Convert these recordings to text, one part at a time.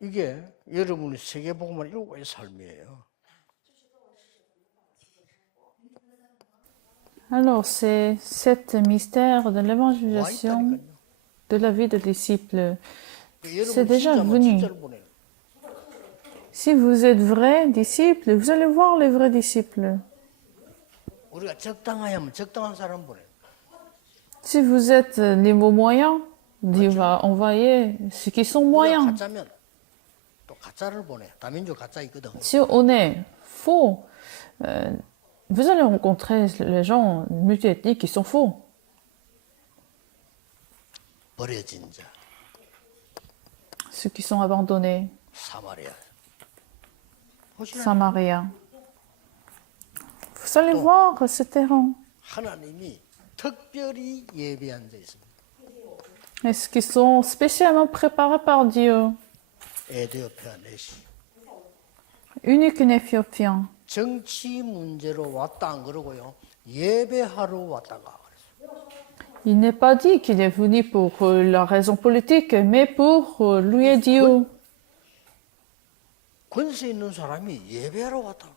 이게 여러분이 세계복음을 읽고의 삶이에요. Alors, c'est cet mystère de 와 l'évangélisation 있다니까요. de la vie de disciple. C'est 여러분 déjà 진짜면 venu. 진짜로 보내요. Si vous êtes vrai disciple, vous allez voir les vrais disciples. 우리가 적당하면 적당한 사람 보내요. Si vous êtes les mots moyens, Dieu va envoyer ceux qui sont 우리가 moyens. 가짜면 또 가짜를 보내요. 다민족 가짜 있거든. Si on est faux, vous allez rencontrer les gens multiethniques qui sont faux. 버려진 자 Ceux qui sont abandonnés, 사마리아. 보시라. Samaria. Vous allez voir ce terrain. 하나님이 특별히 예배한 자 있습니다. Est-ce qu'ils sont spécialement préparés par Dieu? 에디오피아 내시. Unique en Éthiopien. 정치 문제로 왔다 안 그러고요. 예배하러 왔다가 그랬어요. Il n'est pas dit qu'il est venu pour la raison politique, mais pour louer Dieu. 권세 있는 사람이 예배하러 왔다고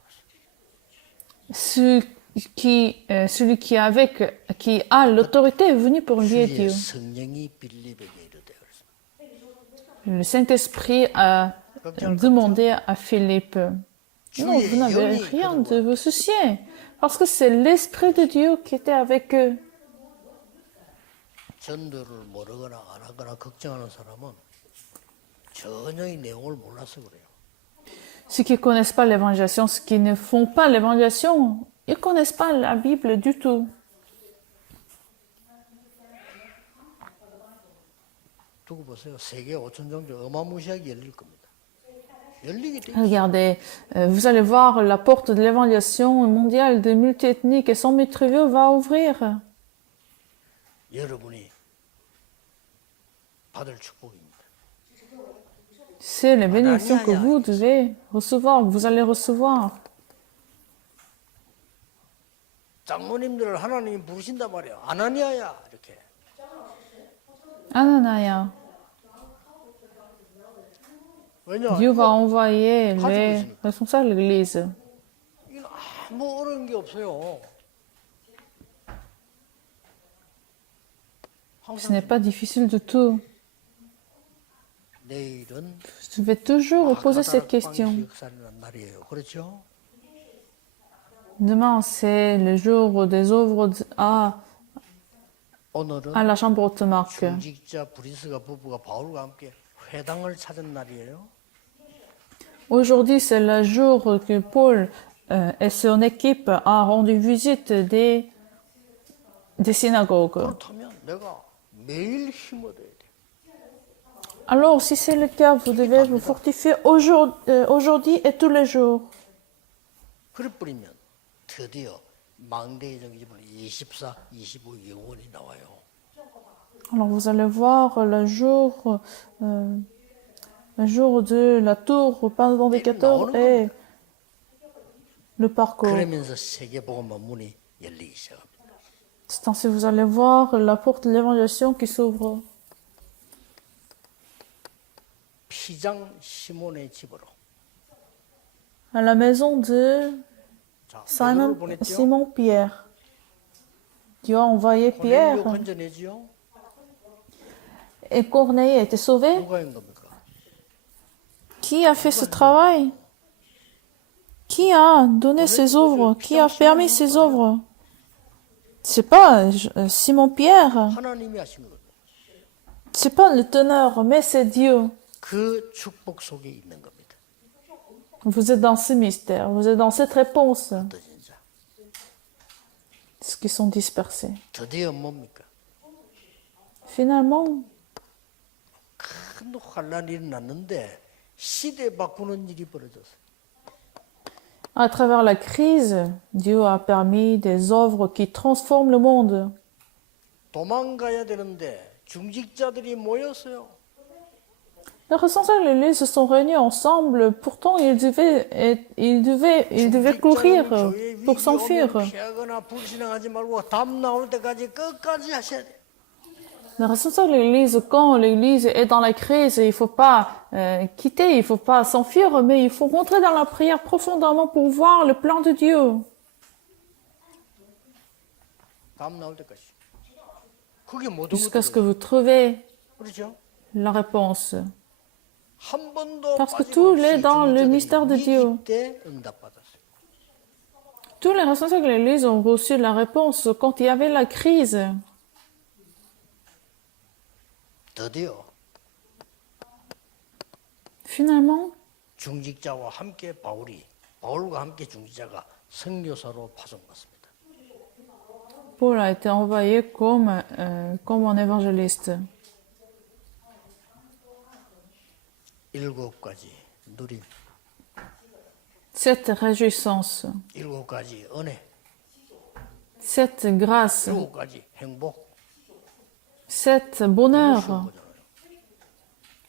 그랬어요. Celui qui a l'autorité est venu pour louer 주의 Dieu. 성령이 빌립에게 이르되 그랬어요. Le Saint-Esprit a demandé à Philippe, non, vous n'avez rien de vous soucier, parce que c'est l'Esprit de Dieu qui était avec eux. 전도를 모르거나 안 하거나 걱정하는 사람은 전혀 이 내용을 몰라서 그래요. Ceux qui ne connaissent pas l'évangélisation, ceux qui ne font pas l'évangélisation, ils ne connaissent pas la Bible du tout. 두고 보세요. 세계 5천 종족 어마무시하게 열릴 겁니다. 열리게 돼. Regardez, vous allez voir la porte de l'évangélisation mondiale de multiethniques et sans triviaux va ouvrir. 여러분이 받을 축복입니다. C'est les bénédictions que vous devez recevoir, vous allez recevoir. 장로님들을 하나님이 부르신단 말이에요. 아나니아야 이렇게. Anania, 왜냐? Dieu va envoyer les responsables de l'Église. 이거 아무 어려운 게 없어요. Ce n'est pas difficile du tout. 내일은 Vous devez toujours vous poser cette question. 역사라는 날이에요. 그렇죠? Demain, c'est le jour des œuvres 오늘은 à la chambre haute marque. 중직자 브리스가 부부가 바울과 함께 회당을 찾은 날이에요. Aujourd'hui, c'est le jour que Paul et son équipe a rendu visite des synagogues. 그렇다면 내가 매일 힘 얻어야 돼. Alors, si c'est le cas, vous devez vous fortifier aujourd'hui et tous les jours. 그럴 뿐이면 드디어 망대의 정기집은 24, 25 영원히 나와요. Alors, vous allez voir le jour de la tour vindicateur et le parcours. 그러면서 세계복음만 문이 열리기 시작합니다. C'est ainsi vous allez voir la porte de l'évangélisation qui s'ouvre. 피장 시몬의 집으로. À la maison de 자, Simon, 누구를 보냈죠? Simon Pierre. Dieu a envoyé Pierre. 고넬료 건져내지요? Et Corneille a été sauvé. 누가 한 겁니까? Qui a fait ce travail? Qui a donné ces œuvres? Qui a permis ces œuvres? C'est pas Simon Pierre. 하나님이 하신 거거든요. C'est pas le teneur, mais c'est Dieu. 그 축복 속에 있는 겁니다. Vous êtes dans ce mystère. Vous êtes dans cette réponse. 어떠신 자? Ceux qui sont dispersés. 드디어 뭡니까? Finalement, 큰 환란이 일어났는데 시대 바꾸는 일이 벌어졌어요. à travers la crise, Dieu a permis des œuvres qui transforment le monde. 도망가야 되는데 중직자들이 모였어요. Les responsables de l'Église se sont réunis ensemble, pourtant ils devaient courir pour s'enfuir. 피하거나 불신앙하지 말고 답 나올 때까지 끝까지 하셔야 돼. Le responsable de l'Église, quand l'Église est dans la crise, il faut pas quitter, il faut pas s'enfuir, mais il faut rentrer dans la prière profondément pour voir le plan de Dieu. 답 나올 때까지. 그게 모든 Jusqu'à ce que 것들이에요. vous trouviez 그렇죠? la réponse. 한 번도 Parce que tout est 빠짐없이 dans le 중직자들이 mystère de Dieu. 위기 때 응답받았어요. Tous les responsables de l'Église ont reçu la réponse quand il y avait la crise. 드디어 Finalement, 중직자와 함께 바울과 함께 중직자가 선교사로 파송받습니다. Paul a été envoyé comme un évangéliste. 7가지 누림, 7 réjouissances, 7가지 은혜, 7 grâces, 7가지 행복. 7 bonheur. 쉬운 거잖아요.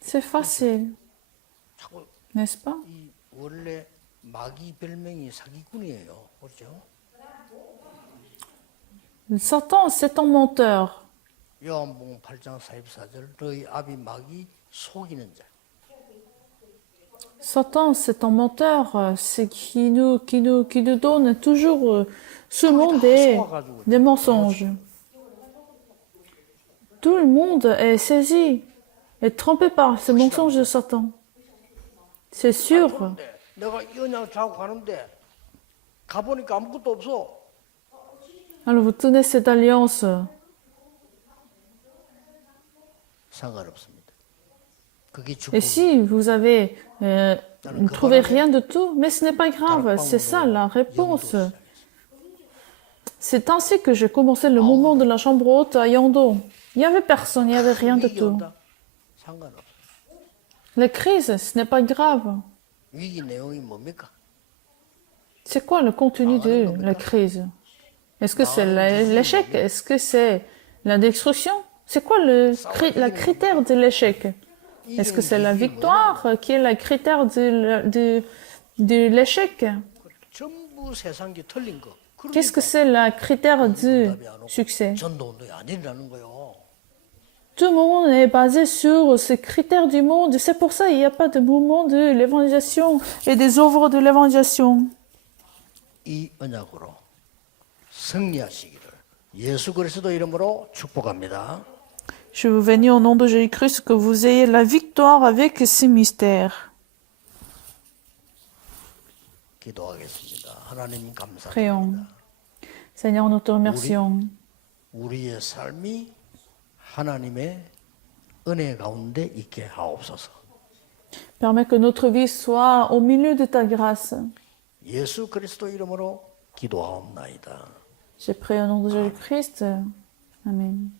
C'est facile, 자꾸 n'est-ce pas? 이 원래 마귀 별명이 사기꾼이에요. 그렇죠? Satan, c'est un menteur. 요한복음 8장 44절 너희 아비 마귀 속이는 자. Satan, c'est un menteur. C'est qui nous donne toujours seulement des mensonges. Tout le monde est saisi, est trompé par ces mensonges de Satan. C'est sûr. 그런데 내가 이 언약 자고 가는데 가보니까 아무것도 없어. Alors vous tenez cette alliance. 상관없습니다. 그게 Et 축복이에요. si vous avez trouvé rien de tout, mais ce n'est pas grave, c'est ça la réponse. C'est ainsi que j'ai commencé le mouvement de la chambre haute à Yando. Il n'y avait personne, il n'y avait rien de 위기 tout. 온다? 상관없어. La crise, ce n'est pas grave. 위기 내용이 뭡니까? C'est quoi le contenu de la crise? Est-ce que c'est l'échec? Est-ce que c'est la destruction? C'est quoi la critère de l'échec? Est-ce que c'est la victoire qui est le critère de l'échec? 전부 세상이 틀린 거. Qu'est-ce que c'est le critère du succès? 전도운동이 아니라는 거예요. Tout le monde est basé sur ce critère du monde. C'est pour ça qu'il n'y a pas de mouvement de l'évangélisation et des œuvres de l'évangélisation. 이 언약으로 승리하시기를 예수 그리스도 이름으로 축복합니다. Je vous bénis au nom de Jésus-Christ que vous ayez la victoire avec ces mystères. 기도하겠습니다. 하나님 Prions. 감사합니다. Seigneur, nous te remercions. 우리의 삶이 하나님의 은혜 가운데 있게 하옵소서. Permets que notre vie soit au milieu de ta grâce. 예수 그리스도 이름으로 기도하옵나이다. J'ai prié au nom de Jésus-Christ. Amen.